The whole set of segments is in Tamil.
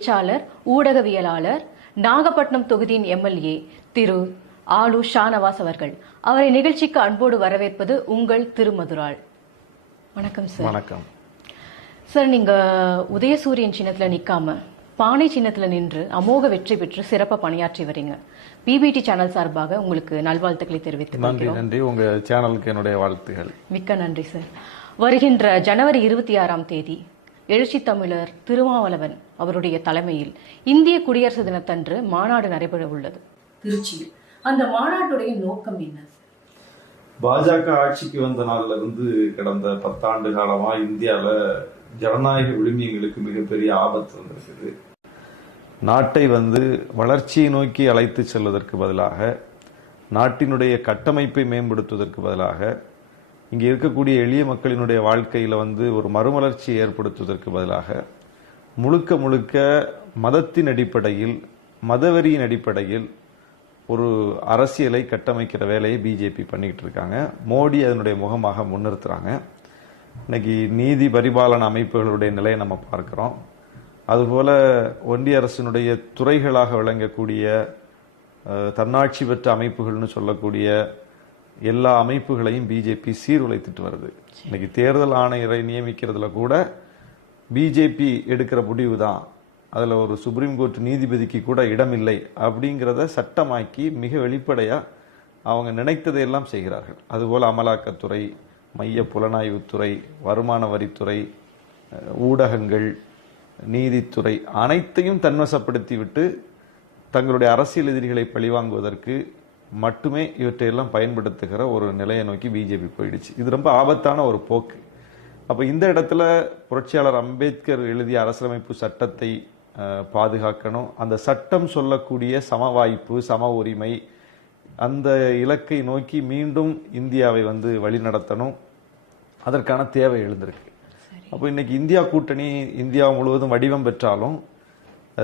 பேச்சாளர், ஊடகவியலாளர், நாகப்பட்டினம் தொகுதியின் எம்எல்ஏ திரு ஆலு ஷானவாஸ் அவர்கள். அவரை நிகழ்ச்சிக்கு அன்போடு வரவேற்பது உங்கள் திருமதுராள். வணக்கம் சார். வணக்கம் சார். நீங்க உதயசூரியன் சின்னத்துல நிக்காம பானை சின்னத்துல நின்று அமோக வெற்றி பெற்று சிறப்பா பணியாற்றி வரீங்க. பிபிடி சேனல் சார்பாக உங்களுக்கு நல்வாழ்த்துக்களை தெரிவித்துக் கொள்கிறோம். நன்றி. உங்க சேனலுக்கு என்னுடைய வாழ்த்துகள். மிக்க நன்றி சார். வருகின்ற ஜனவரி 26ஆம் தேதி எழுச்சி தமிழர் திருமாவளவன் அவருடைய தலைமையில் இந்திய குடியரசு தினத்தன்று மாநாடு நடைபெற உள்ளது திருச்சியில். அந்த மாநாட்டுடைய நோக்கம் என்ன? பாஜக ஆட்சிக்கு வந்த நாள்ல இருந்து கடந்த 10 ஆண்டு காலமா இந்தியால ஜனநாயக விழுமியங்களுக்கு மிகப்பெரிய ஆபத்து வந்திருக்குது. நாட்டை வளர்ச்சியை நோக்கி அழைத்து செல்வதற்கு பதிலாக, நாட்டினுடைய கட்டமைப்பை மேம்படுத்துவதற்கு பதிலாக, இங்கே இருக்கக்கூடிய எளிய மக்களினுடைய வாழ்க்கையில ஒரு மறுமலர்ச்சியை ஏற்படுத்துவதற்கு பதிலாக முழுக்க முழுக்க மதத்தின் அடிப்படையில், மதவெறியின் அடிப்படையில் ஒரு அரசியலை கட்டமைக்கிற வேலையை பிஜேபி பண்ணிட்டு இருக்காங்க. மோடி அதனுடைய முகமாக முன்னிறுத்துறாங்க. இன்னைக்கு நீதி பரிபாலன அமைப்புகளுடைய நிலையை நம்ம பார்க்கிறோம். அதுபோல ஒன்றிய அரசினுடைய துறைகளாக விளங்கக்கூடிய தன்னாட்சி பெற்ற அமைப்புகள்னு சொல்லக்கூடிய எல்லா அமைப்புகளையும் பிஜேபி சீர்குலைத்துட்டு வருது. இன்னைக்கு தேர்தல் ஆணையரை நியமிக்கிறதுல கூட பிஜேபி எடுக்கிற முடிவு தான், அதுல ஒரு சுப்ரீம் கோர்ட் நீதிபதிக்கு கூட இடமில்லை அப்படிங்கிறத சட்டமாக்கி மிக வெளிப்படையா அவங்க நினைத்ததையெல்லாம் செய்கிறார்கள். அதுபோல அமலாக்கத்துறை, மைய புலனாய்வுத்துறை, வருமான வரித்துறை, ஊடகங்கள், நீதித்துறை அனைத்தையும் தன்வசப்படுத்தி விட்டு தங்களுடைய அரசியல் எதிரிகளை பழிவாங்குவதற்கு மட்டுமே இவற்றையெல்லாம் பயன்படுத்துகிற ஒரு நிலையை நோக்கி பிஜேபி போயிடுச்சு. இது ரொம்ப ஆபத்தான ஒரு போக்கு. அப்ப இந்த இடத்துல புரட்சியாளர் அம்பேத்கர் எழுதிய அரசியலமைப்பு சட்டத்தை பாதுகாக்கணும். அந்த சட்டம் சொல்லக்கூடிய சம வாய்ப்பு, சம உரிமை, அந்த இலக்கை நோக்கி மீண்டும் இந்தியாவை வழிநடத்தணும். அதற்கான தேவை எழுந்திருக்கு. அப்போ இன்னைக்கு இந்தியா கூட்டணி இந்தியா முழுவதும் வடிவம் பெற்றாலும்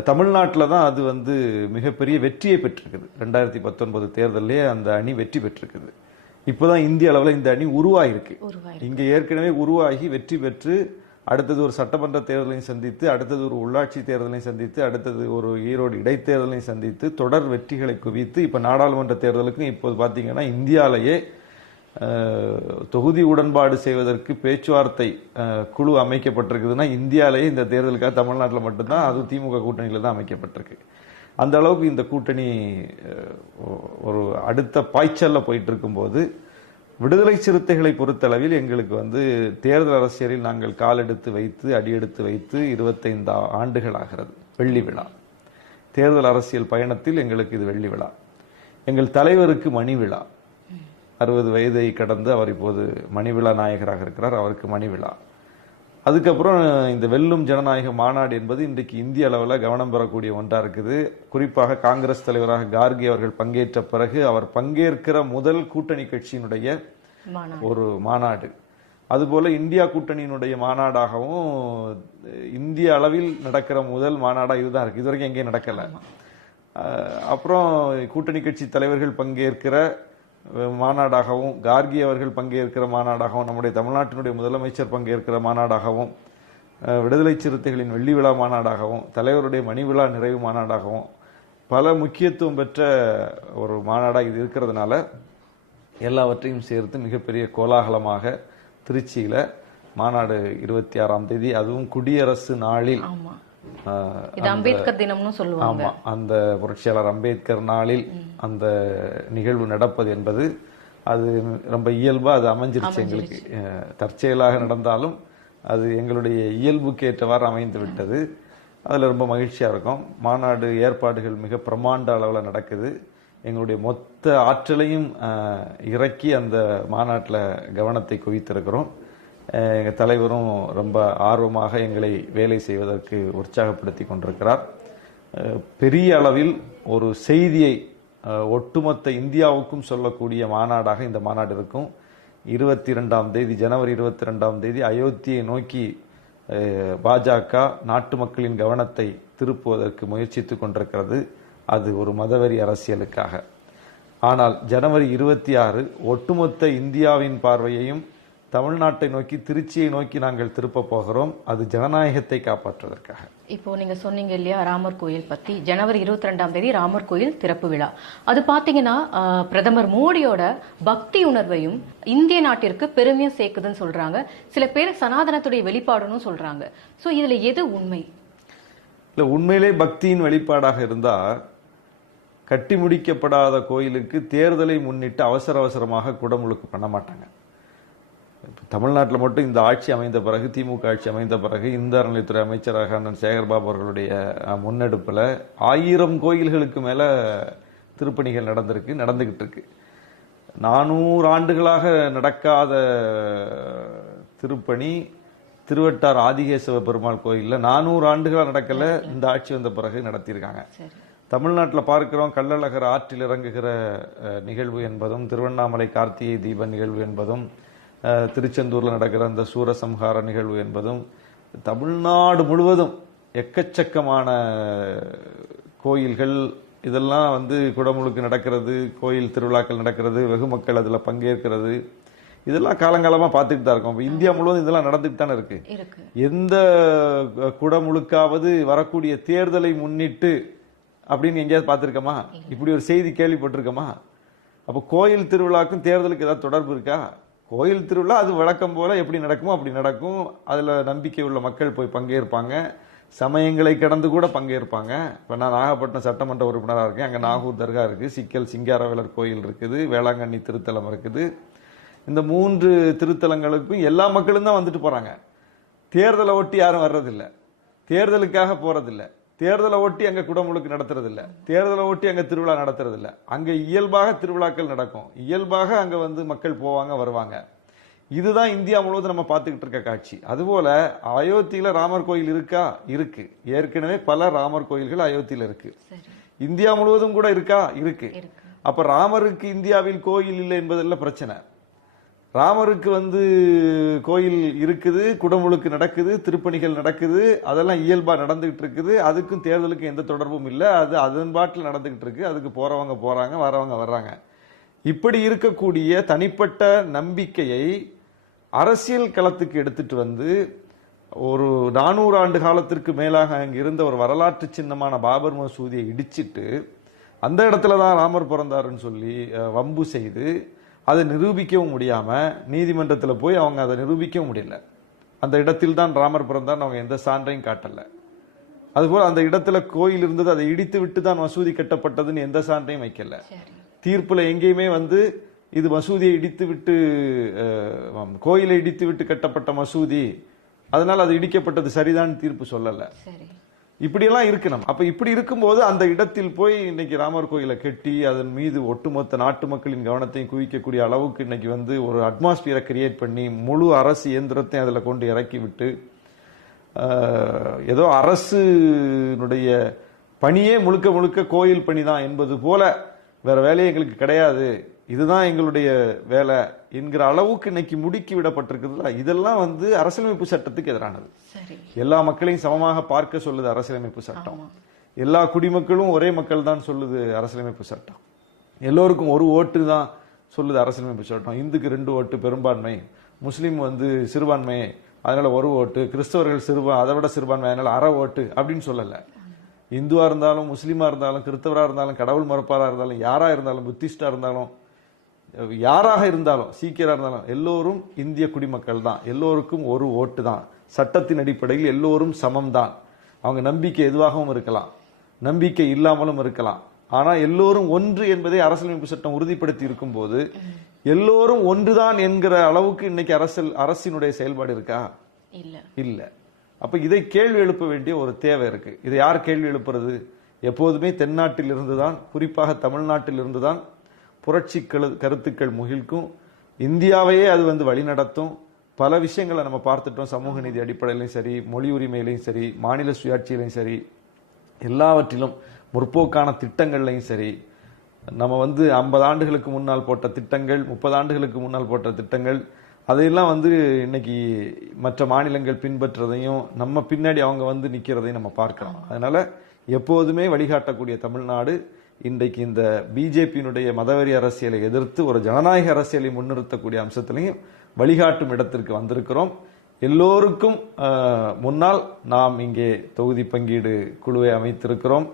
தமிழ்நாட்டில் தான் அது மிகப்பெரிய வெற்றியை பெற்றிருக்குது. 2019 தேர்தலே அந்த அணி வெற்றி பெற்றிருக்குது. இப்போதான் இந்திய அளவில் இந்த அணி உருவாயிருக்கு. இங்க ஏற்கனவே உருவாகி வெற்றி பெற்று அடுத்தது ஒரு சட்டமன்ற தேர்தலையும் சந்தித்து, அடுத்தது ஒரு உள்ளாட்சி தேர்தலையும் சந்தித்து, அடுத்தது ஒரு ஈரோடு இடைத்தேர்தலையும் சந்தித்து தொடர் வெற்றிகளை குவித்து இப்ப நாடாளுமன்ற தேர்தலுக்கும் இப்போது பாத்தீங்கன்னா இந்தியாலேயே தொகுதி உடன்பாடு செய்வதற்கு பேச்சுவார்த்தை குழு அமைக்கப்பட்டிருக்குதுன்னா இந்தியாலேயே இந்த தேர்தலுக்காக தமிழ்நாட்டில் மட்டும்தான், அது திமுக கூட்டணியில தான் அமைக்கப்பட்டிருக்கு. அந்த அளவுக்கு இந்த கூட்டணி ஒரு அடுத்த பாய்ச்சல்ல போயிட்டு இருக்கும்போது, விடுதலை சிறுத்தைகளை பொறுத்தளவில் எங்களுக்கு தேர்தல் அரசியலில் நாங்கள் காலெடுத்து வைத்து, அடியெடுத்து வைத்து 25 ஆண்டுகள் ஆகிறது. வெள்ளி விழா. தேர்தல் அரசியல் பயணத்தில் எங்களுக்கு இது வெள்ளி விழா. எங்கள் தலைவருக்கு மணி விழா. 60 வயதை கடந்து அவர் இப்போது மணிவிழா நாயகராக இருக்கிறார். அவருக்கு மணி விழா. அதுக்கப்புறம் இந்த வெல்லும் ஜனநாயக மாநாடு என்பது இன்றைக்கு இந்திய அளவில் கவனம் பெறக்கூடிய ஒன்றா இருக்குது. குறிப்பாக காங்கிரஸ் தலைவராக கார்கே அவர்கள் பங்கேற்ற பிறகு அவர் பங்கேற்கிற முதல் கூட்டணி கட்சியினுடைய ஒரு மாநாடு. அதுபோல இந்தியா கூட்டணியினுடைய மாநாடாகவும் இந்திய அளவில் நடக்கிற முதல் மாநாடா இதுதான் இருக்கு. இதுவரைக்கும் எங்கேயும் நடக்கல. அப்புறம் கூட்டணி கட்சி தலைவர்கள் பங்கேற்கிற மாநாடாகவும், கார்கி அவர்கள் பங்கேற்கிற மாநாடாகவும், நம்முடைய தமிழ்நாட்டினுடைய முதலமைச்சர் பங்கேற்கிற மாநாடாகவும், விடுதலை சிறுத்தைகளின் வெள்ளி விழா மாநாடாகவும், தலைவருடைய மணி விழா நிறைவு மாநாடாகவும் பல முக்கியத்துவம் பெற்ற ஒரு மாநாடாக இது இருக்கிறதுனால எல்லாவற்றையும் சேர்த்து மிகப்பெரிய கோலாகலமாக திருச்சியில மாநாடு 26ஆம் தேதி, அதுவும் குடியரசு நாளில், அம்பேத்கர் தினம்னு சொல்லுவாங்க. ஆமா, அந்த புரட்சியாளர் அம்பேத்கர் நாளில் அந்த நிகழ்வு நடப்பது என்பது அது ரொம்ப இயல்பா அது அமைஞ்சிருச்சு. எங்களுக்கு தற்செயலாக நடந்தாலும் அது எங்களுடைய இயல்புக்கு ஏற்றவாறு அமைந்து விட்டது. அதுல ரொம்ப மகிழ்ச்சியா இருக்கும். மாநாடு ஏற்பாடுகள் மிக பிரமாண்ட அளவில் நடக்குது. எங்களுடைய மொத்த ஆற்றலையும் இறக்கி அந்த மாநாட்டில் கவனத்தை குவித்திருக்கிறோம். எங்கள் தலைவரும் ரொம்ப ஆர்வமாக எங்களை வேலை செய்வதற்கு உற்சாகப்படுத்தி கொண்டிருக்கிறார். பெரிய அளவில் ஒரு செய்தியை ஒட்டுமொத்த இந்தியாவுக்கும் சொல்லக்கூடிய மாநாடாக இந்த மாநாடு இருக்கும். 22ஆம் தேதி, ஜனவரி 22ஆம் தேதி அயோத்தியை நோக்கி பாஜக நாட்டு மக்களின் கவனத்தை திருப்புவதற்கு முயற்சித்துக் கொண்டிருக்கிறது. அது ஒரு மதவெறி அரசியலுக்காக. ஆனால் ஜனவரி 26 ஒட்டுமொத்த இந்தியாவின் பார்வையையும் தமிழ்நாட்டை நோக்கி, திருச்சியை நோக்கி நாங்கள் திருப்ப போகிறோம். அது ஜனநாயகத்தை காப்பாற்றுவதற்காக. இப்போ நீங்க சொன்னீங்க இல்லையா ராமர் கோயில் பத்தி, ஜனவரி 22ஆம் தேதி ராமர் கோயில் திறப்பு விழா. அது பாத்தீங்கன்னா பிரதமர் மோடியோட பக்தி உணர்வையும் இந்திய நாட்டிற்கு பெருமையும் சேர்க்குதுன்னு சொல்றாங்க. சில பேர் சனாதனத்துடைய வெளிப்பாடுன்னு சொல்றாங்க. சோ இதுல எது உண்மை? இல்ல, உண்மையிலே பக்தியின் வெளிப்பாடாக இருந்தா கட்டி முடிக்கப்படாத கோயிலுக்கு தேர்தலை முன்னிட்டு அவசரமாக குடமுழுக்கு பண்ண மாட்டாங்க. தமிழ்நாட்டில் மட்டும் இந்த ஆட்சி அமைந்த பிறகு, திமுக ஆட்சி அமைந்த பிறகு, இந்து அறநிலையத்துறை அமைச்சராக அண்ணன் சேகர்பாபு அவர்களுடைய முன்னெடுப்பில் 1000 கோயில்களுக்கு மேல திருப்பணிகள் நடந்துகிட்டு இருக்கு. 400 ஆண்டுகளாக நடக்காத திருப்பணி திருவட்டார் ஆதிகேசவ பெருமாள் கோயில்ல 400 ஆண்டுகளாக நடக்கல, இந்த ஆட்சி வந்த பிறகு நடத்தியிருக்காங்க. தமிழ்நாட்டில் பார்க்கிறோம், கள்ளழகர் ஆற்றில் இறங்குகிற நிகழ்வு என்பதும், திருவண்ணாமலை கார்த்திகை தீப நிகழ்வு என்பதும், திருச்செந்தூர்ல நடக்கிற அந்த சூரசம்ஹார நிகழ்வு என்பதும், தமிழ்நாடு முழுவதும் எக்கச்சக்கமான கோயில்கள் இதெல்லாம் குடமுழுக்கு நடக்கிறது, கோயில் திருவிழாக்கள் நடக்கிறது, வெகு மக்கள் அதுல பங்கேற்கிறது, இதெல்லாம் காலங்காலமா பார்த்துட்டு தான் இருக்கோம். இந்தியா முழுவதும் இதெல்லாம் நடந்துட்டு தானே இருக்கு. எந்த குடமுழுக்காவது வரக்கூடிய தேர்தலை முன்னிட்டு அப்படின்னு எங்கேயாவது பார்த்திருக்கோமா? இப்படி ஒரு செய்தி கேள்விப்பட்டிருக்கோமா? அப்ப கோயில் திருவிழாக்கும் தேர்தலுக்கு ஏதாவது தொடர்பு இருக்கா? கோயில் திருவிழா அது வழக்கம் போல எப்படி நடக்குமோ அப்படி நடக்கும். அதுல நம்பிக்கை உள்ள மக்கள் போய் பங்கேற்பாங்க, சமயங்களை கடந்து கூட பங்கேற்பாங்க. இப்ப நான் நாகப்பட்டினம் சட்டமன்ற உறுப்பினராக இருக்கேன். அங்க நாகூர் தர்கா இருக்கு, சிக்கல் சிங்காரவேலர் கோயில் இருக்குது, வேளாங்கண்ணி திருத்தலம் இருக்குது. இந்த 3 திருத்தலங்களுக்கும் எல்லா மக்களும் தான் வந்துட்டு போறாங்க. தேர்தலை ஒட்டி யாரும் வர்றதில்லை, தேர்தலுக்காக போறதில்லை, தேர்தலை ஒட்டி அங்க குடமுழுக்கு நடத்துறது இல்ல, தேர்தலை ஒட்டி அங்க திருவிழா நடத்துறது இல்ல. அங்க இயல்பாக திருவிழாக்கள் நடக்கும், இயல்பாக அங்க மக்கள் போவாங்க வருவாங்க. இதுதான் இந்தியா முழுவதும் நம்ம பார்த்துக்கிட்டு இருக்க காட்சி. அதுபோல அயோத்தியில ராமர் கோயில் இருக்கா? இருக்கு. ஏற்கனவே பல ராமர் கோயில்கள் அயோத்தியில இருக்கு. இந்தியா முழுவதும் கூட இருக்கா? இருக்கு. அப்ப ராமருக்கு இந்தியாவில் கோயில் இல்லை என்பதெல்லாம் பிரச்சனை. ராமருக்கு கோயில் இருக்குது, குடமுழுக்கு நடக்குது, திருப்பணிகள் நடக்குது, அதெல்லாம் இயல்பா நடந்துகிட்டு இருக்குது. அதுக்கும் தேர்தலுக்கு எந்த தொடர்பும் இல்லை. அது அதன் பாட்டில் நடந்துகிட்டு இருக்கு. அதுக்கு போறவங்க போறாங்க, வரவங்க வர்றாங்க. இப்படி இருக்கக்கூடிய தனிப்பட்ட நம்பிக்கையை அரசியல் களத்துக்கு எடுத்துட்டு ஒரு 400 ஆண்டு காலத்திற்கு மேலாக அங்க இருந்த ஒரு வரலாற்று சின்னமான பாபர் மசூதியை இடிச்சிட்டு அந்த இடத்துலதான் ராமர் பிறந்தாருன்னு சொல்லி வம்பு செய்து அதை நிரூபிக்கவும் முடியாம நீதிமன்றத்தில் போய் அவங்க அதை நிரூபிக்கவும் முடியல. அந்த இடத்தில் தான் ராமர் பிறந்தார், அவங்க எந்த சான்றையும் காட்டல. அதுபோல அந்த இடத்துல கோயில் இருந்தது, அதை இடித்து விட்டு தான் மசூதி கட்டப்பட்டதுன்னு எந்த சான்றையும் வைக்கல. தீர்ப்புல எங்கேயுமே இது மசூதியை இடித்து விட்டு கோயிலை இடித்து விட்டு கட்டப்பட்ட மசூதி, அதனால அது இடிக்கப்பட்டது சரிதான் தீர்ப்பு சொல்லல. இப்படியெல்லாம் இருக்கு. நம்ம அப்ப இப்படி இருக்கும்போது அந்த இடத்தில் போய் இன்னைக்கு ராமர் கோயிலை கட்டி அதன் மீது ஒட்டுமொத்த நாட்டு மக்களின் கவனத்தையும் குவிக்கக்கூடிய அளவுக்கு இன்னைக்கு ஒரு அட்மாஸ்பியரை கிரியேட் பண்ணி முழு அரசு இயந்திரத்தையும் அதுல கொண்டு இறக்கி விட்டு ஏதோ அரசுனுடைய பணியே முழுக்க முழுக்க கோயில் பணி தான் என்பது போல வேற வேலையே எங்களுக்கு கிடையாது, இதுதான் எங்களுடைய வேலை என்கிற அளவுக்கு இன்னைக்கு முடுக்கி விடப்பட்டிருக்குதுல. இதெல்லாம் அரசியலமைப்பு சட்டத்துக்கு எதிரானது. எல்லா மக்களையும் சமமாக பார்க்க சொல்லுது அரசியலமைப்பு சட்டம். எல்லா குடிமக்களும் ஒரே மக்கள் தான் சொல்லுது அரசியலமைப்பு சட்டம். எல்லோருக்கும் ஒரு ஓட்டு தான் சொல்லுது அரசியலமைப்பு சட்டம். இந்துக்கு 2 ஓட்டு பெரும்பான்மை, முஸ்லீம் சிறுபான்மை அதனால 1 ஓட்டு, கிறிஸ்தவர்கள் அதை விட சிறுபான்மை அதனால அரை ஓட்டு அப்படின்னு சொல்லல. இந்துவா இருந்தாலும், முஸ்லீமா இருந்தாலும், கிறிஸ்தவரா இருந்தாலும், கடவுள் மறுப்பாரா இருந்தாலும், யாரா இருந்தாலும், புத்திஸ்டா இருந்தாலும், யாராக இருந்தாலும், சீக்கியரா இருந்தாலும், எல்லோரும் இந்திய குடிமக்கள் தான். எல்லோருக்கும் 1 ஓட்டு தான். சட்டத்தின் அடிப்படையில் எல்லோரும் சமம் தான். அவங்க நம்பிக்கை எதுவாகவும் இருக்கலாம், நம்பிக்கை இல்லாமலும் இருக்கலாம். ஆனா எல்லோரும் ஒன்று என்பதை அரசியலமைப்பு சட்டம் உறுதிப்படுத்தி இருக்கும் போது எல்லோரும் ஒன்றுதான் என்கிற அளவுக்கு இன்னைக்கு அரசினுடைய செயல்பாடு இருக்கா? இல்ல. அப்ப இதை கேள்வி எழுப்ப வேண்டிய ஒரு தேவை இருக்கு. இதை யார் கேள்வி எழுப்புறது? எப்போதுமே தென்னாட்டில் இருந்துதான், குறிப்பாக தமிழ்நாட்டில் இருந்துதான் புரட்சி கருத்துக்கள் முகிழ்க்கும். இந்தியாவையே அது வழிநடத்தும். பல விஷயங்களை நம்ம பார்த்துட்டோம். சமூக நீதி அடிப்படையிலையும் சரி, மொழி உரிமையிலையும் சரி, மாநில சுயாட்சியிலையும் சரி, எல்லாவற்றிலும் முற்போக்கான திட்டங்கள்லையும் சரி, நம்ம 50 ஆண்டுகளுக்கு முன்னால் போட்ட திட்டங்கள், 30 ஆண்டுகளுக்கு முன்னால் போட்ட திட்டங்கள், அதையெல்லாம் இன்னைக்கு மற்ற மாநிலங்கள் பின்பற்றதையும் நம்ம பின்னாடி அவங்க நிக்கிறதையும் நம்ம பார்க்கிறோம். அதனால எப்போதுமே வழிகாட்டக்கூடிய தமிழ்நாடு இன்றைக்கு இந்த பிஜேபியினுடைய மதவெறி அரசியலை எதிர்த்து ஒரு ஜனநாயக அரசியலை முன்னிறுத்தக்கூடிய அம்சத்திலையும் வழிகாட்டும் இடத்திற்கு வந்திருக்கிறோம். எல்லோருக்கும் முன்னால் நாம் இங்கே தொகுதி பங்கீடு குழுவை அமைத்திருக்கிறோம்,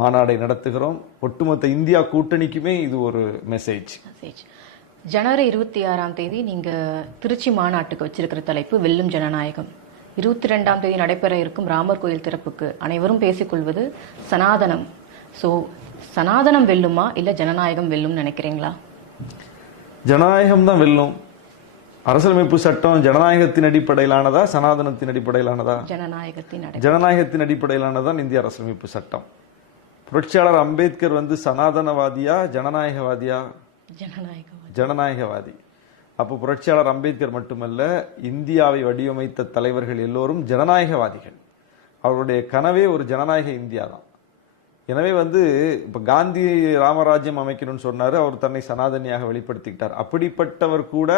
மாநாடை நடத்துகிறோம். ஒட்டுமொத்த இந்தியா கூட்டணிக்குமே இது ஒரு மெசேஜ். ஜனவரி 26ஆம் தேதி நீங்க திருச்சி மாநாட்டுக்கு வச்சிருக்கிற தலைப்பு வெல்லும் ஜனநாயகம். 22ஆம் தேதி நடைபெற இருக்கும் ராமர் கோயில் திறப்புக்கு அனைவரும் பேசிக்கொள்வது சனாதனம். சோ சனாதனம் வெல்லுமா இல்ல ஜனநாயகம் வெல்லும் நினைக்கிறீங்களா? ஜனநாயகம் தான் வெல்லும். அரசியலமைப்பு சட்டம் ஜனநாயகத்தின் அடிப்படையிலானதா சனாதனத்தின் அடிப்படையிலானதா? ஜனநாயகத்தின் அடிப்படையிலானதான் இந்திய அரசியலமைப்பு சட்டம். புரட்சியாளர் அம்பேத்கர் சனாதனவாதியா ஜனநாயகவாதியா? ஜனநாயகவாதி. அப்போ புரட்சியாளர் அம்பேத்கர் மட்டுமல்ல, இந்தியாவை வடிவமைத்த தலைவர்கள் எல்லோரும் ஜனநாயகவாதிகள். அவருடைய கனவே ஒரு ஜனநாயக இந்தியா தான். எனவே இப்ப காந்தி ராமராஜ்யம் அமைக்கணும்னு சொன்னாரு, அவர் தன்னை சனாதனியாக வெளிப்படுத்திக்கிட்டார். அப்படிப்பட்டவர் கூட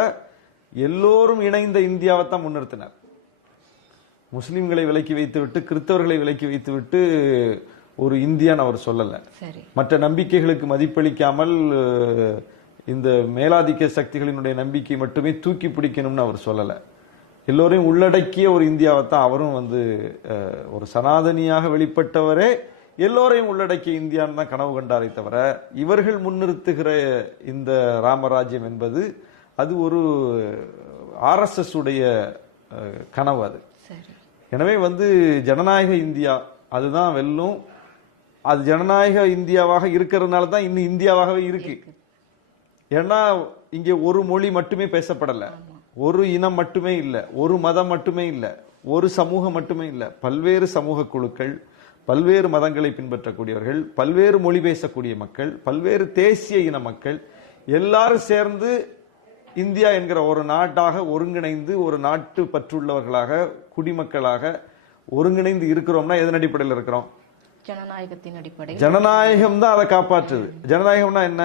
எல்லோரும் இணைந்த இந்தியாவை தான் முன்னிறுத்தினார். முஸ்லிம்களை விலக்கி வைத்துவிட்டு கிறிஸ்தவர்களை விலக்கி வைத்துவிட்டு ஒரு இந்தியான்னு அவர் சொல்லல. மற்ற நம்பிக்கைகளுக்கு மதிப்பளிக்காமல் இந்த மேலாதிக்க சக்திகளினுடைய நம்பிக்கை மட்டுமே தூக்கி பிடிக்கணும்னு அவர் சொல்லல. எல்லோரையும் உள்ளடக்கிய ஒரு இந்தியாவை தான் அவரும் ஒரு சனாதனியாக வெளிப்பட்டவரே எல்லோரையும் உள்ளடக்கிய இந்தியான்னு தான் கனவு கண்டாரை தவிர, இவர்கள் முன்னிறுத்துகிற இந்த ராமராஜ்யம் என்பது அது ஒரு RSS உடைய கனவு அது. எனவே ஜனநாயக இந்தியா அதுதான் வெல்லும். அது ஜனநாயக இந்தியாவாக இருக்கிறதுனால தான் இன்னும் இந்தியாவாகவே இருக்கு. ஏன்னா இங்கே ஒரு மொழி மட்டுமே பேசப்படல, ஒரு இனம் மட்டுமே இல்ல, ஒரு மதம் மட்டுமே இல்ல, ஒரு சமூகம் மட்டுமே இல்ல, பல்வேறு சமூக குழுக்கள், பல்வேறு மதங்களை பின்பற்றக்கூடியவர்கள், பல்வேறு மொழி பேசக்கூடிய மக்கள், பல்வேறு தேசிய இன மக்கள் எல்லாரும் சேர்ந்து இந்தியா என்கிற ஒரு நாட்டாக ஒருங்கிணைந்து ஒரு நாட்டு பற்றுள்ளவர்களாக குடிமக்களாக ஒருங்கிணைந்து இருக்கிறோம்னா எதன் அடிப்படையில் இருக்கிறோம்? ஜனநாயகத்தின் அடிப்படையில். ஜனநாயகம் தான் அதை காப்பாற்றுது. ஜனநாயகம்னா என்ன?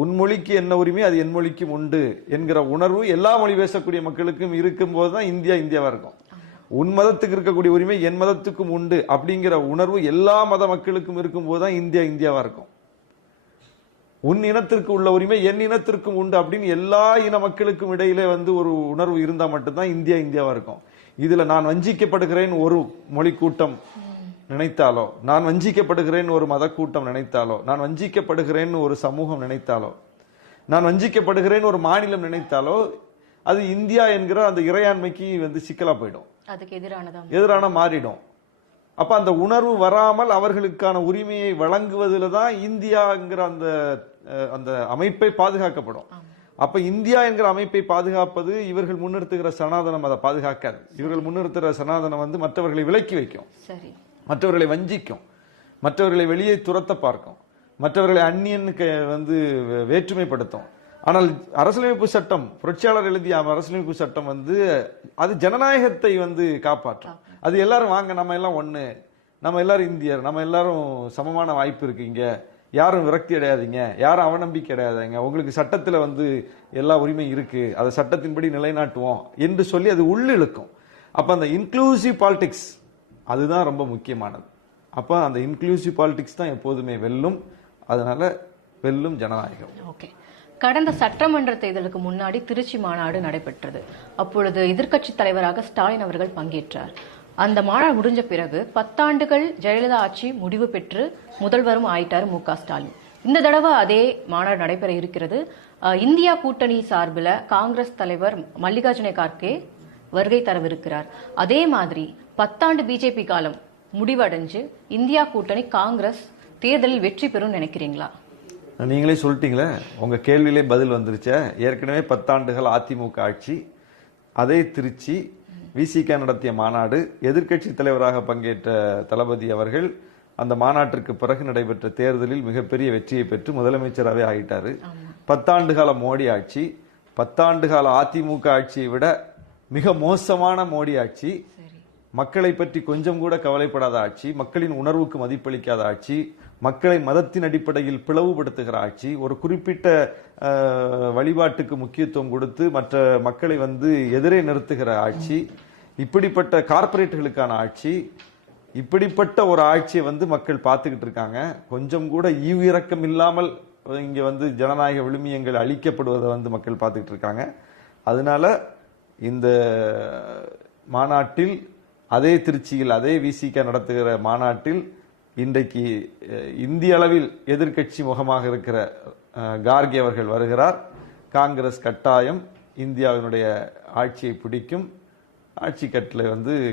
உன் மொழிக்கு என்ன உரிமை அது என் மொழிக்கும் உண்டு என்கிற உணர்வு எல்லா மொழி பேசக்கூடிய மக்களுக்கும் இருக்கும் போதுதான் இந்தியா இந்தியாவா இருக்கும். உன் மதத்துக்கு இருக்கக்கூடிய உரிமை என் மதத்துக்கும் உண்டு அப்படிங்கிற உணர்வு எல்லா மத மக்களுக்கும் இருக்கும் போதுதான் இந்தியா இந்தியாவா இருக்கும். உன் இனத்திற்கு உள்ள உரிமை என் இனத்திற்கும் உண்டு அப்படின்னு எல்லா இன மக்களுக்கும் இடையிலே ஒரு உணர்வு இருந்தா மட்டும்தான் இந்தியா இந்தியாவா இருக்கும். இதுல நான் வஞ்சிக்கப்படுகிறேன் ஒரு மொழி கூட்டம் நினைத்தாலோ, நான் வஞ்சிக்கப்படுகிறேன் ஒரு மத கூட்டம் நினைத்தாலோ, நான் வஞ்சிக்கப்படுகிறேன் ஒரு சமூகம் நினைத்தாலோ, நான் வஞ்சிக்கப்படுகிறேன் ஒரு மாநிலம் நினைத்தாலோ, அது இந்தியா என்கிற அந்த இறையாண்மைக்கு சிக்கலா போயிடும், அதுக்கு எதிரான மாறிடும். அப்ப அந்த உணர்வு வராமல் அவர்களுக்கான உரிமையை வழங்குவதில் தான் இந்தியாங்கிற அந்த அமைப்பை பாதுகாக்கப்படும். அப்ப இந்தியா என்கிற அமைப்பை பாதுகாப்பது இவர்கள் முன்னிறுத்துகிற சனாதனம் அதை பாதுகாக்காது. இவர்கள் முன்னிறுத்துகிற சனாதனம் மற்றவர்களை விலக்கி வைக்கும், மற்றவர்களை வஞ்சிக்கும், மற்றவர்களை வெளியே துரத்த பார்க்கும், மற்றவர்களை அந்நியனுக்கு வேற்றுமைப்படுத்தும். ஆனால் அரசியலமைப்பு சட்டம், புரட்சியாளர் எழுதிய அரசியலமைப்பு சட்டம் அது ஜனநாயகத்தை காப்பாற்றும். அது எல்லாரும் வாங்க, நம்ம எல்லாம் ஒண்ணு, நம்ம எல்லாரும் இந்தியர், நம்ம எல்லாரும் சமமான வாய்ப்பு இருக்கு, இங்க யாரும் விரக்தி அடையாதீங்க, யாரும் அவநம்பிக்கை அடையாதீங்க, உங்களுக்கு சட்டத்துல எல்லா உரிமை இருக்கு, அதை சட்டத்தின்படி நிலைநாட்டுவோம் என்று சொல்லி அது உள்ளிழுக்கும். அப்ப அந்த இன்க்ளூசிவ் பாலிடிக்ஸ் அதுதான் ரொம்ப முக்கியமானது. அப்ப அந்த இன்க்ளூசிவ் பாலிடிக்ஸ் தான் எப்போதுமே வெல்லும். அதனால வெல்லும் ஜனநாயகம். ஓகே. கடந்த சட்டமன்ற தேர்தலுக்கு முன்னாடி திருச்சி மாநாடு நடைபெற்றது. அப்பொழுது எதிர்க்கட்சி தலைவராக ஸ்டாலின் அவர்கள் பங்கேற்றார். அந்த மாநாடு முடிஞ்ச பிறகு 10 ஆண்டுகள் ஜெயலலிதா ஆட்சி முடிவு பெற்று முதல்வரும் ஆயிட்டாரு மு.க. ஸ்டாலின். இந்த தடவை அதே மாநாடு நடைபெற இருக்கிறது. இந்தியா கூட்டணி சார்பில் காங்கிரஸ் தலைவர் மல்லிகார்ஜுன கார்கே வருகை தரவிருக்கிறார். அதே மாதிரி 10 ஆண்டு பிஜேபி காலம் முடிவடைஞ்சு இந்தியா கூட்டணி காங்கிரஸ் தேர்தலில் வெற்றி பெறும் நினைக்கிறீங்களா? நீங்களே சொல்லிட்டீங்களே, உங்க கேள்வியிலே பதில் வந்துருச்ச. ஏற்கனவே 10 ஆண்டுகள் அதிமுக ஆட்சி, அதே திருச்சி விசிக நடத்திய மாநாடு, எதிர்க்கட்சி தலைவராக பங்கேற்ற தளபதி அவர்கள் அந்த மாநாட்டிற்கு பிறகு நடைபெற்ற தேர்தலில் மிகப்பெரிய வெற்றியை பெற்று முதலமைச்சராகவே ஆகிட்டாரு. 10 ஆண்டு கால மோடி ஆட்சி, 10 ஆண்டு கால அதிமுக ஆட்சியை விட மிக மோசமான மோடி ஆட்சி, மக்களை பற்றி கொஞ்சம் கூட கவலைப்படாத ஆட்சி, மக்களின் உணர்வுக்கு மதிப்பளிக்காத ஆட்சி, மக்களை மதத்தின் அடிப்படையில் பிளவுபடுத்துகிற ஆட்சி, ஒரு குறிப்பிட்ட வழிபாட்டுக்கு முக்கியத்துவம் கொடுத்து மற்ற மக்களை எதிரே நிறுத்துகிற ஆட்சி, இப்படிப்பட்ட கார்பரேட்டுகளுக்கான ஆட்சி, இப்படிப்பட்ட ஒரு ஆட்சியை மக்கள் பார்த்துக்கிட்டு இருக்காங்க. கொஞ்சம் கூட ஈவிரக்கம் இல்லாமல் இங்க ஜனநாயக விழுமியங்கள் அளிக்கப்படுவதை மக்கள் பார்த்துக்கிட்டு இருக்காங்க. அதனால இந்த மாநாட்டில் அதே திருச்சியில் அதே விசிக நடத்துகிற மாநாட்டில் இன்றைக்கு இந்திய அளவில் எதிர்க்கட்சி முகமாக இருக்கிற கார்கே அவர்கள் வருகிறார். காங்கிரஸ் கட்டாயம் இந்தியாவினுடைய ஆட்சியை பிடிக்கும். ஆட்சி கட்டில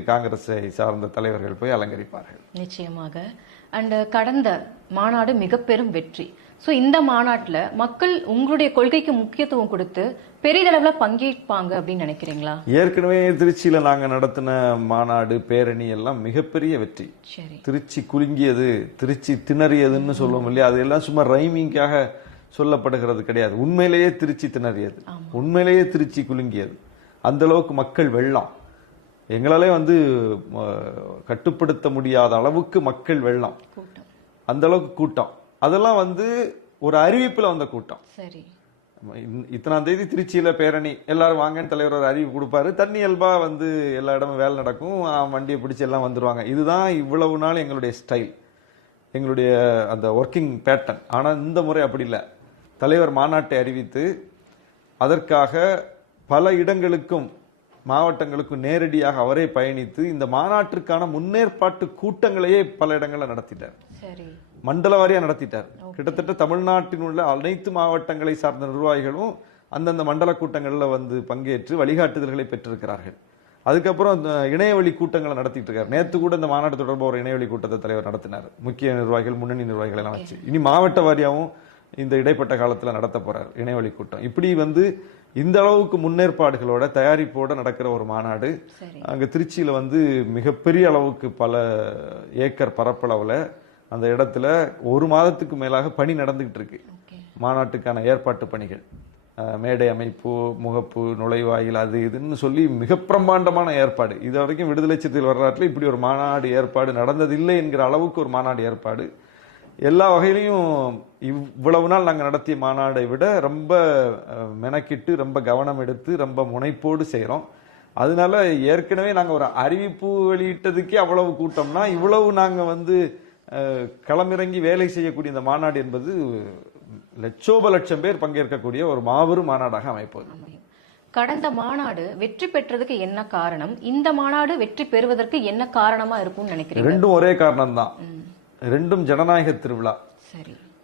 காங்கிரஸை சார்ந்த தலைவர்கள் போய் அலங்கரிப்பார்கள். நிச்சயமாக. அண்ட் கடந்த மாநாடு மிக பெரும் வெற்றி. ஸோ இந்த மாநாட்டில் மக்கள் உங்களுடைய கொள்கைக்கு முக்கியத்துவம் கொடுத்து பெரிதளவில் பங்கேற்பாங்க அப்படின்னு நினைக்கிறீங்களா? ஏற்கனவே திருச்சியில நாங்க நடத்தின மாநாடு பேரணி எல்லாம் மிகப்பெரிய வெற்றி. திருச்சி குலுங்கியது, திருச்சி திணறியதுன்னு சொல்லுவோம் இல்லையா, அது எல்லாம் சும்மா ரைமிங்காக சொல்லப்படுகிறது கிடையாது. உண்மையிலேயே திருச்சி திணறியது, உண்மையிலேயே திருச்சி குலுங்கியது. அந்த அளவுக்கு மக்கள் வெள்ளம், எங்களாலே கட்டுப்படுத்த முடியாத அளவுக்கு மக்கள் வெள்ளம், அந்த அளவுக்கு கூட்டம். அதெல்லாம் ஒரு அறிவிப்புல வந்த கூட்டம். சரி, இத்தனாம் தேதி திருச்சியில பேரணி, எல்லாரும் வாங்கன்னு தலைவர் ஒரு அறிவிப்பு கொடுப்பாரு. தண்ணி இயல்பா எல்லா இடமும் வேலை நடக்கும், வண்டியை பிடிச்சி எல்லாம் வந்துருவாங்க. இதுதான் இவ்வளவு நாள் எங்களுடைய ஸ்டைல், எங்களுடைய அந்த ஒர்க்கிங் பேட்டர்ன். ஆனா இந்த முறை அப்படி இல்லை. தலைவர் மாநாட்டை அறிவித்து அதற்காக பல இடங்களுக்கும் மாவட்டங்களுக்கும் நேரடியாக அவரே பயணித்து இந்த மாநாட்டிற்கான முன்னேற்பாட்டு கூட்டங்களையே பல இடங்களில் நடத்திட்டார். மண்டல வாரியா நடத்திட்டார். கிட்டத்தட்ட தமிழ்நாட்டில் உள்ள அனைத்து மாவட்டங்களை சார்ந்த நிர்வாகிகளும் அந்தந்த மண்டல கூட்டங்களில் பங்கேற்று வழிகாட்டுதல்களை பெற்றிருக்கிறார்கள். அதுக்கப்புறம் இணையவழி கூட்டங்களை நடத்திட்டு இருக்காரு. நேற்று கூட இந்த மாநாட்டு தொடர்பாக ஒரு இணையவழி கூட்டத்தை தலைவர் நடத்தினார். முக்கிய நிர்வாகிகள், முன்னணி நிர்வாகிகள் எல்லாம் வச்சு. இனி மாவட்ட வாரியாவும் இந்த இடைப்பட்ட காலத்தில் நடத்த போறார் இணையவழி கூட்டம். இப்படி இந்த அளவுக்கு முன்னேற்பாடுகளோட தயாரிப்போட நடக்கிற ஒரு மாநாடு அங்க திருச்சியில மிகப்பெரிய அளவுக்கு பல ஏக்கர் பரப்பளவுல அந்த இடத்துல ஒரு மாதத்துக்கு மேலாக பணி நடந்துகிட்டு இருக்கு. மாநாட்டுக்கான ஏற்பாட்டு பணிகள், மேடை அமைப்பு, முகப்பு, நுழைவாயில், அது இதுன்னு சொல்லி மிக பிரம்மாண்டமான ஏற்பாடு. இது வரைக்கும் விடுதலை சிறுத்தைகள் வரலாற்றில் இப்படி ஒரு மாநாடு ஏற்பாடு நடந்ததில்லை என்கிற அளவுக்கு ஒரு மாநாடு ஏற்பாடு. எல்லா வகையிலையும் இவ்வளவு நாள் நாங்கள் நடத்திய மாநாடை விட ரொம்ப மெனக்கிட்டு, ரொம்ப கவனம் எடுத்து, ரொம்ப முனைப்போடு செய்கிறோம். அதனால ஏற்கனவே நாங்கள் ஒரு அறிவிப்பு வெளியிட்டதுக்கே அவ்வளவு கூட்டம்னா, இவ்வளவு நாங்கள் களமிறங்கி வேலை செய்யக்கூடிய இந்த மாநாடு என்பது லட்சோப லட்சம் பேர் பங்கேற்கக்கூடிய ஒரு மாபெரும் மாநாடாக அமைப்பது. கடந்த மாநாடு வெற்றி பெற்றதுக்கு என்ன காரணம், இந்த மாநாடு வெற்றி பெறுவதற்கு என்ன காரணமா இருக்கும்னு நினைக்கிறீங்க? ரெண்டும் ஒரே காரணம் தான். ரெண்டும் ஜனநாயக திருவிழா,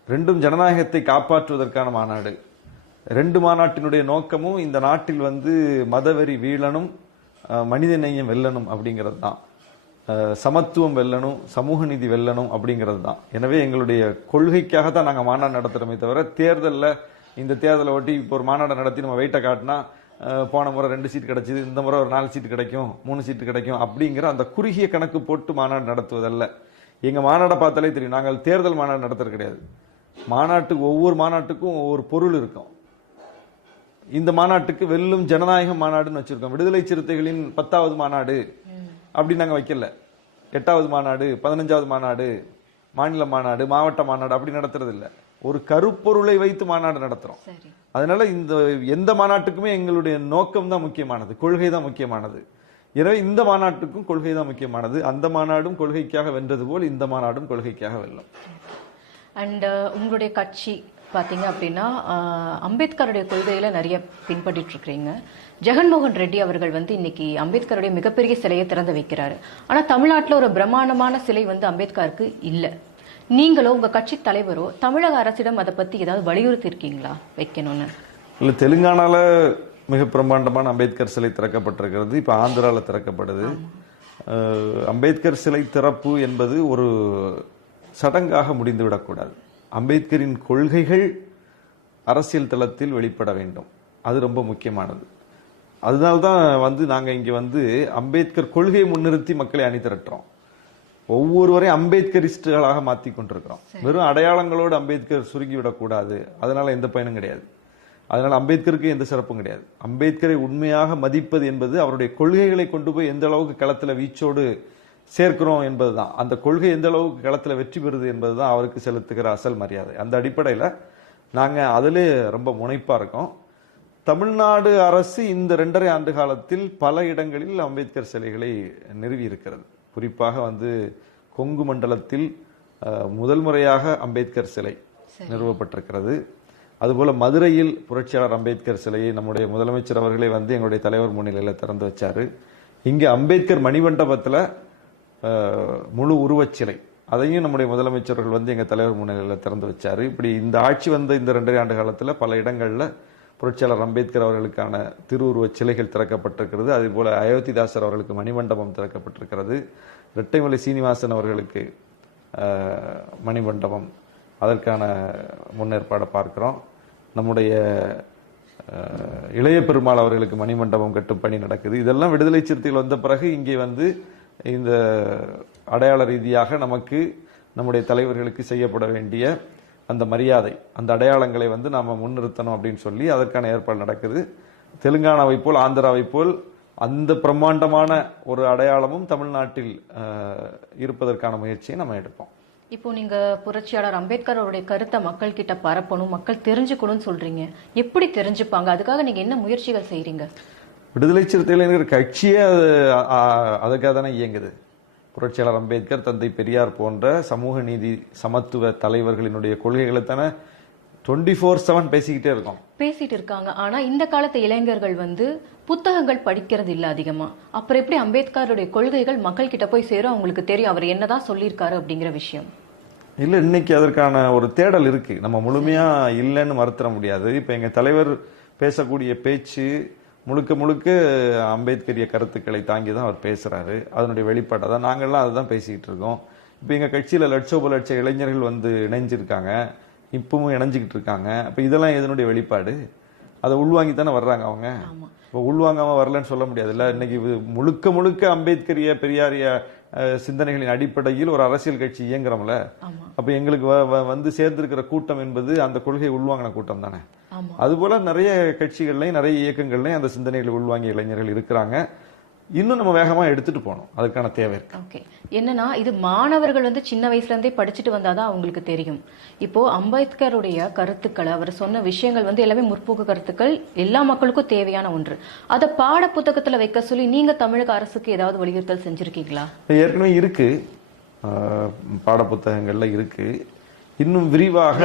ரெண்டும் ஜனநாயகத்தை காப்பாற்றுவதற்கான மாநாடு. ரெண்டு மாநாட்டினுடைய நோக்கமும் இந்த நாட்டில் மதவெறி வீழணும், மனித நேயம் வெல்லணும் அப்படிங்கிறது தான். சமத்துவம் வெல்லணும், சமூக நீதி வெல்லணும் அப்படிங்கிறது தான். எனவே எங்களுடைய கொள்கைக்காக தான் நாங்கள் மாநாடு நடத்துறோமே தவிர, தேர்தலில் இந்த தேர்தலை ஒட்டி இப்போ ஒரு மாநாடு நடத்தி நம்ம வெயிட்டை காட்டினா போன முறை 2 சீட் கிடைச்சிது, இந்த முறை ஒரு 4 சீட் கிடைக்கும், 3 சீட் கிடைக்கும் அப்படிங்கிற அந்த குறுகிய கணக்கு போட்டு மாநாடு நடத்துவதல்ல. எங்க மாநாடை பார்த்தாலே தெரியும், நாங்கள் தேர்தல் மாநாடு நடத்துறது கிடையாது. மாநாட்டுக்கு ஒவ்வொரு மாநாட்டுக்கும் ஒவ்வொரு பொருள் இருக்கும். இந்த மாநாட்டுக்கு வெல்லும் ஜனநாயக மாநாடுன்னு வச்சிருக்கோம். விடுதலை சிறுத்தைகளின் 10வது மாநாடு அப்படி நாங்க வைக்கல. 8வது மாநாடு, 15வது மாநாடு, மாநில மாநாடு, மாவட்ட மாநாடு அப்படி நடத்துறது இல்ல. ஒரு கருப்பொருளை வைத்து மாநாடு நடத்துறோம். அதனால எந்த மாநாட்டுக்குமே எங்களுடைய நோக்கம் தான் முக்கியமானது, கொள்கை தான் முக்கியமானது. எனவே இந்த மாநாட்டுக்கும் கொள்கை தான் முக்கியமானது. அந்த மாநாடும் கொள்கைக்காக வென்றது போல் இந்த மாநாடும் கொள்கைக்காக வெல்லும். அண்ட் உங்களுடைய கட்சி பார்த்தீங்க அப்படின்னா அம்பேத்கருடைய கொள்கையில நிறைய பின்பற்றிட்டு இருக்கிறீங்க. ஜெகன்மோகன் ரெட்டி அவர்கள் இன்னைக்கு அம்பேத்கருடைய மிகப்பெரிய சிலையை திறந்து வைக்கிறாரு. ஆனா தமிழ்நாட்டில் ஒரு பிரம்மாண்டமான சிலை அம்பேத்கருக்கு இல்லை. நீங்களோ உங்க கட்சி தலைவரோ தமிழக அரசிடம் அதை பத்தி ஏதாவது வலியுறுத்தி இருக்கீங்களா வைக்கணும்னு? இல்ல, தெலுங்கானால மிக பிரம்மாண்டமான அம்பேத்கர் சிலை திறக்கப்பட்டிருக்கிறது. இப்ப ஆந்திரால திறக்கப்படுது. அம்பேத்கர் சிலை திறப்பு என்பது ஒரு சடங்காக முடிந்துவிடக்கூடாது. அம்பேத்கரின் கொள்கைகள் அரசியல் தளத்தில் வெளிப்பட வேண்டும், அது ரொம்ப முக்கியமானது. அதனால்தான் நாங்க இங்க அம்பேத்கர் கொள்கையை முன்னிறுத்தி மக்களை அணி திரட்டுறோம். ஒவ்வொருவரையும் அம்பேத்கரிஸ்டுகளாக மாத்தி கொண்டிருக்கிறோம். வெறும் அடையாளங்களோடு அம்பேத்கர் சுருங்கிவிடக்கூடாது, அதனால எந்த பயனும் கிடையாது. அதனால அம்பேத்கருக்கு எந்த சிறப்பும் கிடையாது. அம்பேத்கரை உண்மையாக மதிப்பது என்பது அவருடைய கொள்கைகளை கொண்டு போய் எந்த அளவுக்கு களத்துல வீச்சோடு சேர்க்கிறோம் என்பதுதான். அந்த கொள்கை எந்த அளவுக்கு களத்துல வெற்றி பெறுது என்பதுதான் அவருக்கு செலுத்துகிற அசல் மரியாதை. அந்த அடிப்படையில நாங்க அதிலே ரொம்ப முனைப்பா இருக்கோம். தமிழ்நாடு அரசு இந்த 2.5 ஆண்டு காலத்தில் பல இடங்களில் அம்பேத்கர் சிலைகளை நிறுவி இருக்கிறது. குறிப்பாக கொங்கு மண்டலத்தில் முதல் முறையாக அம்பேத்கர் சிலை நிறுவப்பட்டிருக்கிறது. அதுபோல மதுரையில் புரட்சியாளர் அம்பேத்கர் சிலையை நம்முடைய முதலமைச்சர் அவர்களே வந்து எங்களுடைய தலைவர் முன்னிலையில் திறந்து வச்சாரு. இங்கே அம்பேத்கர் மணிமண்டபத்தில் முழு உருவச்சிலை அதையும் நம்முடைய முதலமைச்சர்கள் வந்து எங்கள் தலைவர் முன்னிலையில் திறந்து வச்சாரு. இப்படி இந்த ஆட்சி வந்த இந்த 2.5 ஆண்டு காலத்தில் பல இடங்களில் புரட்சியாளர் அம்பேத்கர் அவர்களுக்கான திருவுருவச் சிலைகள் திறக்கப்பட்டிருக்கிறது. அதேபோல அயோத்திதாசர் அவர்களுக்கு மணிமண்டபம் திறக்கப்பட்டிருக்கிறது. இரட்டைமலை சீனிவாசன் அவர்களுக்கு மணிமண்டபம், அதற்கான முன்னேற்பாடை பார்க்கிறோம். நம்முடைய இளைய பெருமாள் அவர்களுக்கு மணிமண்டபம் கட்டும் பணி நடக்குது. இதெல்லாம் விடுதலை சிறுத்தைகள் வந்த பிறகு இங்கே வந்து இந்த அடையாள ரீதியாக நமக்கு நம்முடைய தலைவர்களுக்கு செய்யப்பட வேண்டிய அந்த மரியாதை, அந்த அடையாளங்களை வந்து நாம முன்னிறுத்தணும் அப்படின்னு சொல்லி அதற்கான ஏற்பாடு நடக்குது. தெலுங்கானாவை போல் ஆந்திராவை போல் அந்த பிரம்மாண்டமான ஒரு அடையாளமும் தமிழ்நாட்டில் இருப்பதற்கான முயற்சியை நம்ம எடுப்போம். இப்போ நீங்க புரட்சியாளர் அம்பேத்கர் அவருடைய கருத்தை மக்கள் கிட்ட பரப்பணும், மக்கள் தெரிஞ்சுக்கணும்னு சொல்றீங்க. எப்படி தெரிஞ்சுப்பாங்க? அதுக்காக நீங்க என்ன முயற்சிகள் செய்றீங்க? விடுதலை சிறுத்தைகள் கட்சியே அதுக்காக தானே இயங்குது. புரட்சியாளர் அம்பேத்கர், தந்தை பெரியார் போன்ற சமூக நீதி சமத்துவ தலைவர்களினுடைய கொள்கைகளை தானே 24/7 பேசிக்கிட்டே இருக்காங்க. ஆனா இந்த காலத்து இளைஞர்கள் வந்து புத்தகங்கள் படிக்கிறது இல்ல அதிகமா. அப்புறம் எப்படி அம்பேத்கருடைய கொள்கைகள் மக்கள் கிட்ட போய் சேரும்? அவங்களுக்கு தெரியும் அவர் என்னதான் சொல்லியிருக்காரு அப்படிங்கிற விஷயம். இல்ல, இன்னைக்கு அதற்கான ஒரு தேடல் இருக்கு. நம்ம முழுமையா இல்லைன்னு மறுத்தர முடியாது. இப்ப எங்க தலைவர் பேசக்கூடிய பேச்சு முழுக்க முழுக்க அம்பேத்கரிய கருத்துக்களை தாங்கி தான் அவர் பேசுறாரு. அதனுடைய வெளிப்பாட்டை தான் நாங்கள்லாம் அதுதான் பேசிக்கிட்டு இருக்கோம். இப்ப எங்க கட்சியில லட்ச இளைஞர்கள் வந்து இணைஞ்சிருக்காங்க, இப்பவும் இணைஞ்சுக்கிட்டு இருக்காங்க. அப்ப இதெல்லாம் எதனுடைய வெளிப்பாடு? அதை உள்வாங்கி தானே வர்றாங்க அவங்க. இப்போ உள்வாங்காம வரலன்னு சொல்ல முடியாதுல்ல. இன்னைக்கு முழுக்க முழுக்க அம்பேத்கரிய பெரியாரிய சிந்தனைகளின் அடிப்படையில் ஒரு அரசியல் கட்சி இயங்குறோம்ல. அப்ப எங்களுக்கு வந்து சேர்ந்திருக்கிற கூட்டம் என்பது அந்த கொள்கையை உள்வாங்கின கூட்டம் தானே. அதுபோல நிறைய கட்சிகள்லையும் நிறைய இயக்கங்கள்லையும் அந்த சிந்தனைகளை உள்வாங்கிய இளைஞர்கள் இருக்கிறாங்க. இன்னும் நம்ம வேகமா எடுத்துட்டு போகணும், அதுக்கான தேவை இருக்கு. ஓகே, என்னன்னா இது மாணவர்கள் வந்து சின்ன வயசுல இருந்தே படிச்சுட்டு வந்தாதான் அவங்களுக்கு தெரியும். இப்போ அம்பேத்கருடைய கருத்துக்களை, அவர் சொன்ன விஷயங்கள் வந்து எல்லாமே முற்போக்கு கருத்துக்கள், எல்லா மக்களுக்கும் தேவையான ஒன்று. அதை பாட புத்தகத்துல வைக்க சொல்லி நீங்க தமிழக அரசுக்கு ஏதாவது வலியுறுத்தல் செஞ்சிருக்கீங்களா? ஏற்கனவே இருக்கு, பாட புத்தகங்கள்ல இருக்கு. இன்னும் விரிவாக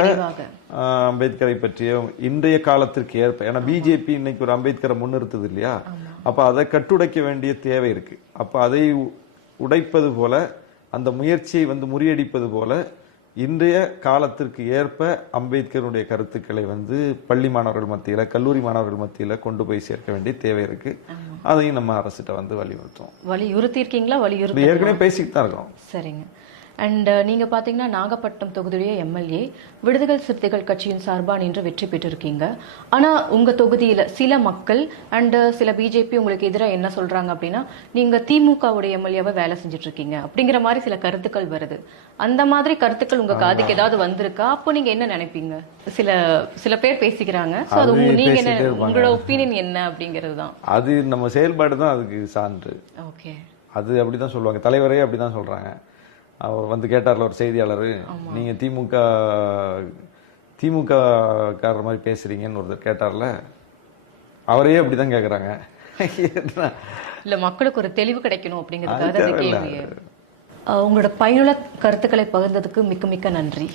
அம்பேத்கரை பற்றிய இன்றைய காலத்திற்கு ஏற்ப, ஏன்னா பிஜேபி இன்னைக்கு ஒரு அம்பேத்கரை முன்னிறுத்தது இல்லையா, அப்ப அதை கட்டுடைக்க வேண்டிய தேவை இருக்கு. அப்ப அதை உடைப்பது போல, அந்த முயற்சியை வந்து முறியடிப்பது போல இன்றைய காலத்திற்கு ஏற்ப அம்பேத்கருடைய கருத்துக்களை வந்து பள்ளி மாணவர்கள் மத்தியில, கல்லூரி மாணவர்கள் மத்தியில கொண்டு போய் சேர்க்க வேண்டிய தேவை இருக்கு. அதையும் நம்ம அரசிட்ட வந்து வலியுறுத்தி இருக்கீங்களா? ஏற்கனவே பேசிட்டு தான் இருக்கோம். சரிங்க. அண்ட் நீங்க பாத்தீங்கன்னா நாகப்பட்டினம் தொகுதியுடைய எம்எல்ஏ, விடுதலை சிறுத்தைகள் கட்சியின் சார்பா நின்று வெற்றி பெற்றிருக்கீங்க. ஆனா உங்க தொகுதியில சில மக்கள் அண்ட் சில பிஜேபி உங்களுக்கு எதிராக என்ன சொல்றாங்க அப்படின்னா, நீங்க திமுகவுடைய எம்எல்ஏவை வேலை செஞ்சுட்டு இருக்கீங்க அப்படிங்கிற மாதிரி சில கருத்துக்கள் வருது. அந்த மாதிரி கருத்துக்கள் உங்க காதுக்கு ஏதாவது வந்திருக்கா? அப்போ நீங்க என்ன நினைப்பீங்க? சில பேர் பேசிக்கிறாங்க. நீங்க என்ன, உங்களோட ஒப்பீனியன் என்ன அப்படிங்கிறது தான். அது நம்ம செயல்பாடு தான் அதுக்கு சான்று. ஓகே, அது அப்படிதான் சொல்லுவாங்க, தலைவரே அப்படிதான் சொல்றாங்க. அவர் வந்து கேட்டார்ல ஒரு செய்தியாளர், நீங்க திமுக காரர் மாதிரி பேசுறீங்கன்னு ஒருத்தர் கேட்டார்ல, அவரையே அப்படிதான் கேக்குறாங்க. இல்ல, மக்களுக்கு ஒரு தெளிவு கிடைக்கணும் அப்படிங்கிறதுக்காக. உங்களோட பயனுள்ள கருத்துக்களை பகிர்ந்ததுக்கு மிக்க மிக்க நன்றி.